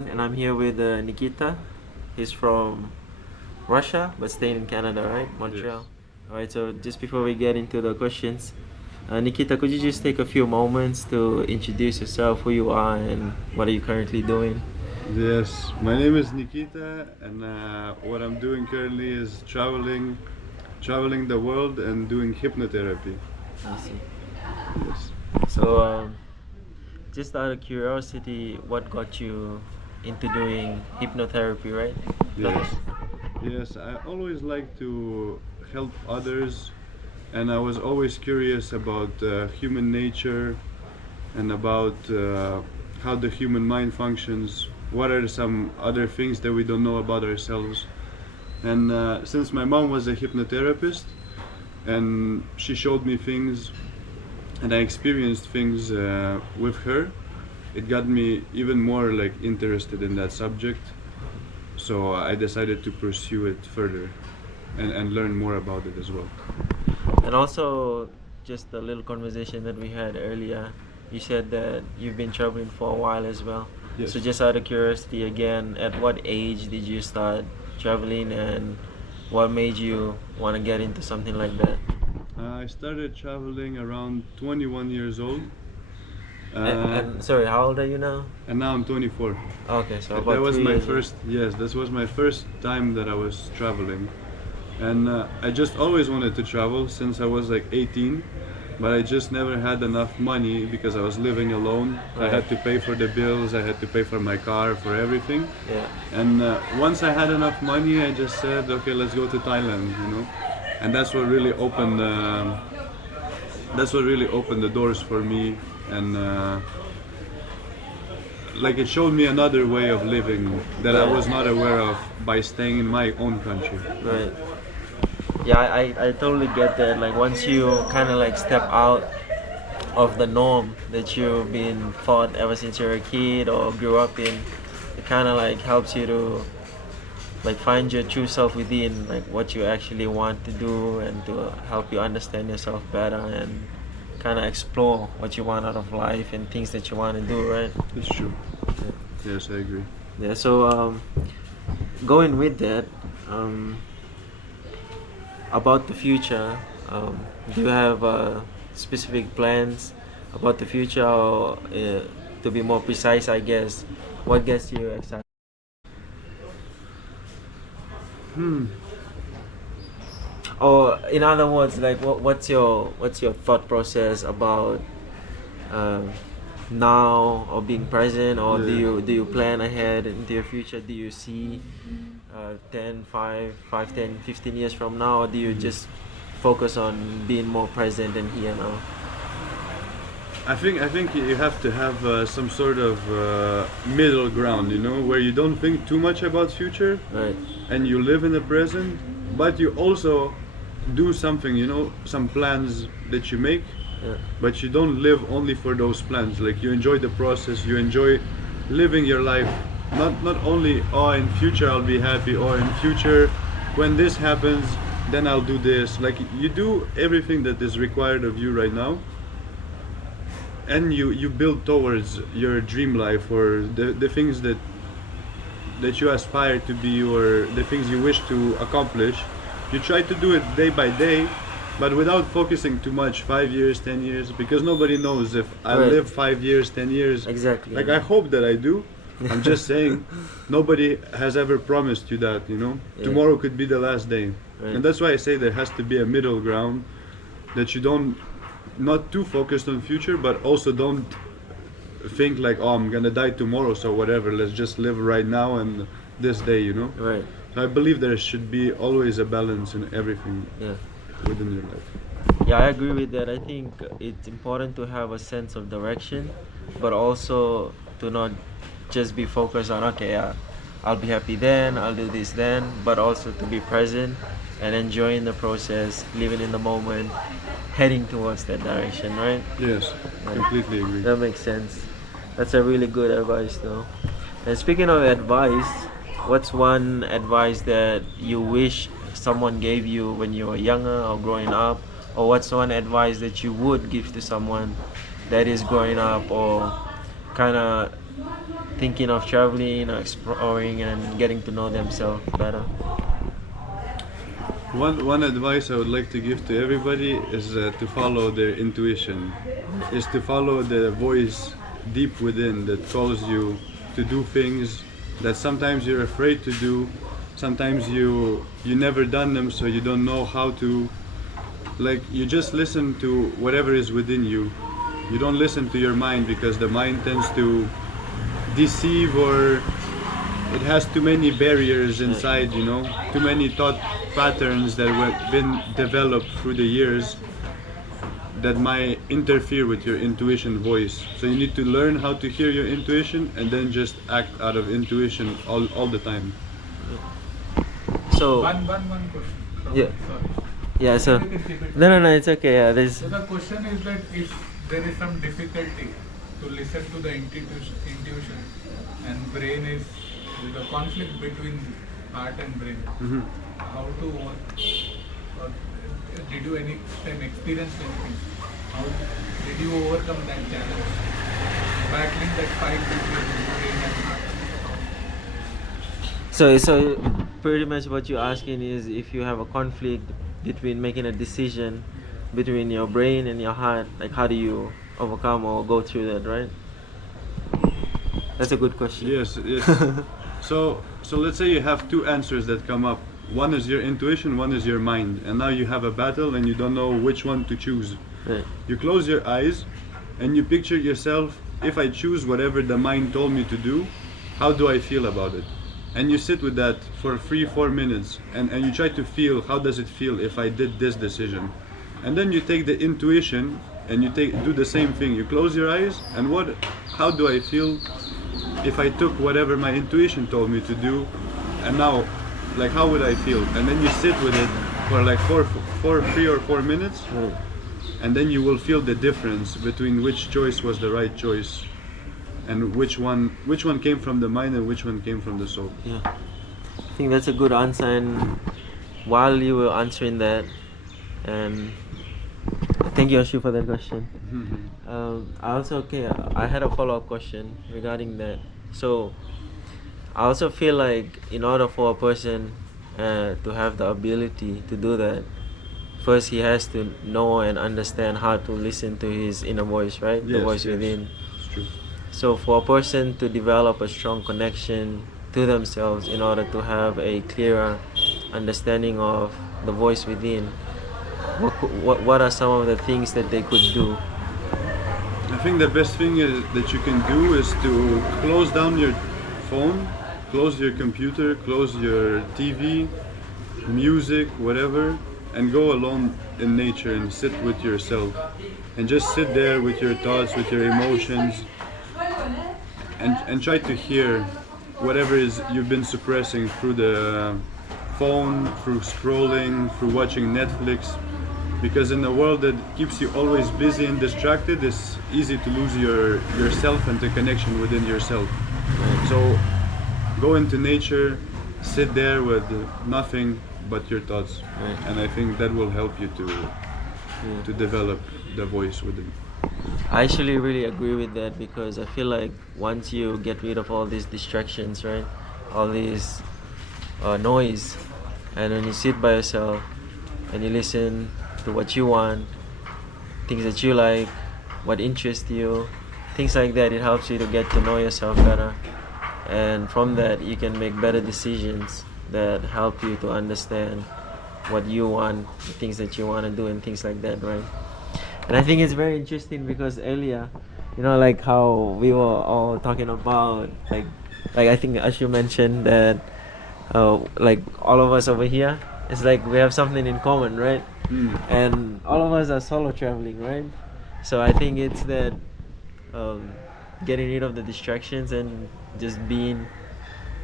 And I'm here with Nikita. He's from Russia but staying in Canada, right? Montreal. Yes. Alright, so just before we get into the questions, Nikita, could you just take a few moments to introduce yourself, who you are, and what are you currently doing? Yes. My name is Nikita, and what I'm doing currently is traveling the world and doing hypnotherapy. I see. Yes. So, just out of curiosity, what got you into doing hypnotherapy, right? Go Yes. ahead. Yes. I always like to help others, and I was always curious about human nature and about how the human mind functions. What are some other things that we don't know about ourselves? And since my mom was a hypnotherapist, and she showed me things and I experienced things with her, it got me even more like interested in that subject. So I decided to pursue it further and learn more about it as well. And also, just a little conversation that we had earlier, you said that you've been traveling for a while as well. So, Yes. just out of curiosity, again, at what age did you start traveling, and what made you want to get into something like that? I started traveling around 21 years old, And sorry, how old are you now? and now I'm 24. Okay, so That about was three my years. first, yes, this was my first time that I was traveling. And I just always wanted to travel since I was like 18, but I just never had enough money because I was living alone. I Right. had to pay for the bills, I had to pay for my car, for everything. Yeah. And once I had enough money, I just said, okay, let's go to Thailand, And that's what really opened the doors for me. And like it showed me another way of living that I was not aware of by staying in my own country. Right. Yeah, I totally get that. Like, once you kind of like step out of the norm that you've been taught ever since you're a kid or grew up in, it kind of like helps you to like find your true self within, like what you actually want to do, and to help you understand yourself better and kind of explore what you want out of life and things that you want to do, right? It's true. Yes, I agree. Yeah, so going with that, um, about the future, do you have specific plans about the future, or to be more precise, I guess, what gets you excited? Hmm. Or in other words, like what's your thought process about um, now, or being present, or do Yeah. you plan ahead into your future? Do you see 10, 10, 15 years from now, or do you Mhm. just focus on being more present and here now? I think you have to have some sort of middle ground, where you don't think too much about future Right. and you live in the present, but you also do something, some plans that you make, Yeah. but you don't live only for those plans. Like you enjoy the process, you enjoy living your life. Not only in future I'll be happy, or in future when this happens, then I'll do this. Like you do everything that is required of you right now, and you build towards your dream life, or the things that you aspire to be, or the things you wish to accomplish. You try to do it day by day, but without focusing too much 5 years, 10 years, because nobody knows if I Right. live 5 years, 10 years. Exactly. Like I hope that I do. I'm just saying, nobody has ever promised you that. Yeah. Tomorrow could be the last day. Right. And that's why I say there has to be a middle ground, that you don't, not too focused on future, but also don't think like, oh, I'm gonna die tomorrow, so whatever, let's just live right now and this day. Right. So I believe there should be always a balance in everything Yeah. within your life. Yeah, I agree with that. I think it's important to have a sense of direction, but also to not just be focused on, okay, I'll be happy then, I'll do this then, but also to be present and enjoying the process, living in the moment, heading towards that direction, right? Yes, Right. completely agree. That makes sense. That's a really good advice, though. And speaking of advice, what's one advice that you wish someone gave you when you were younger or growing up? Or what's one advice that you would give to someone that is growing up, or kind of thinking of traveling or exploring and getting to know themselves better? One advice I would like to give to everybody is to follow their intuition, is to follow the voice deep within that calls you to do things that sometimes you're afraid to do, sometimes you never done them, so you don't know how to. Like, you just listen to whatever is within you. You don't listen to your mind, because the mind tends to deceive, or it has too many barriers inside, you know, too many thought patterns that have been developed through the years that might interfere with your intuition voice. So you need to learn how to hear your intuition and then just act out of intuition all the time. So One question. Yeah. Sorry. yeah, so You can keep it. no, it's okay. Yeah, there's So the question is that if there is some difficulty to listen to the intuition and brain is the conflict between heart and brain, how to did you any time experience anything? How did you overcome that challenge? Battling that fight between brain and heart. so pretty much what you're asking is if you have a conflict between making a decision between your brain and your heart, like how do you overcome or go through that, right? That's a good question. Yes. So let's say you have two answers that come up. One is your intuition, one is your mind, and now you have a battle and you don't know which one to choose. Right. You close your eyes and you picture yourself, if I choose whatever the mind told me to do, how do I feel about it? And you sit with that for 3-4 minutes and you try to feel, how does it feel if I did this decision? And then you take the intuition and you do the same thing. You close your eyes and how do I feel if I took whatever my intuition told me to do, and now, like, how would I feel? And then you sit with it for like 3 or 4 minutes, Right. and then you will feel the difference between which choice was the right choice, and which one came from the mind and which one came from the soul. Yeah, I think that's a good answer. And while you were answering that, and thank you, Ashu, for that question. I had a follow-up question regarding that. So I also feel like in order for a person to have the ability to do that, first he has to know and understand how to listen to his inner voice, right? The voice within. It's true. So for a person to develop a strong connection to themselves in order to have a clearer understanding of the voice within, what are some of the things that they could do? I think the best thing that you can do is to close down your phone, close your computer, close your TV, music, whatever, and go alone in nature and sit with yourself. And just sit there with your thoughts, with your emotions, and try to hear whatever is you've been suppressing through the phone, through scrolling, through watching Netflix. Because in a world that keeps you always busy and distracted, it's easy to lose yourself and the connection within yourself. So go into nature, sit there with nothing but your thoughts, and I think that will help you to develop the voice within. I actually really agree with that, because I feel like once you get rid of all these distractions, right, all these noise, and when you sit by yourself and you listen to what you want, things that you like, what interests you, things like that, it helps you to get to know yourself better, and from that you can make better decisions that help you to understand what you want, the things that you want to do, and things like that, right? And I think it's very interesting because earlier, you know, like how we were all talking about, like I think Ashu mentioned that like all of us over here, it's like we have something in common, right? And all of us are solo traveling, right? So I think it's that getting rid of the distractions and just being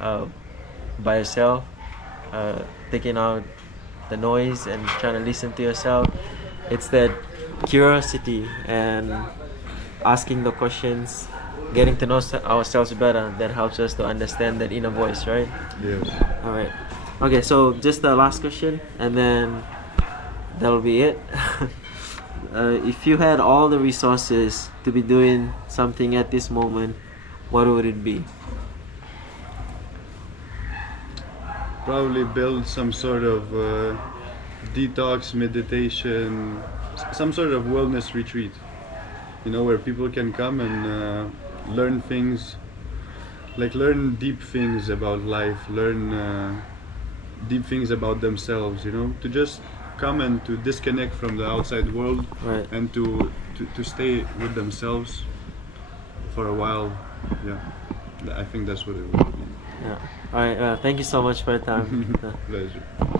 by yourself, taking out the noise and trying to listen to yourself. It's that curiosity and asking the questions, getting to know ourselves better, that helps us to understand that inner voice, right? Yes. All right. Okay, so just the last question, and then that'll be it. If you had all the resources to be doing something at this moment, what would it be? Probably build some sort of detox meditation, some sort of wellness retreat, where people can come and learn things, like learn deep things about life, learn deep things about themselves, to just come and to disconnect from the outside world, Right. and to stay with themselves for a while. Yeah, I think that's what it would be. Yeah. All right. Thank you so much for your time. Pleasure.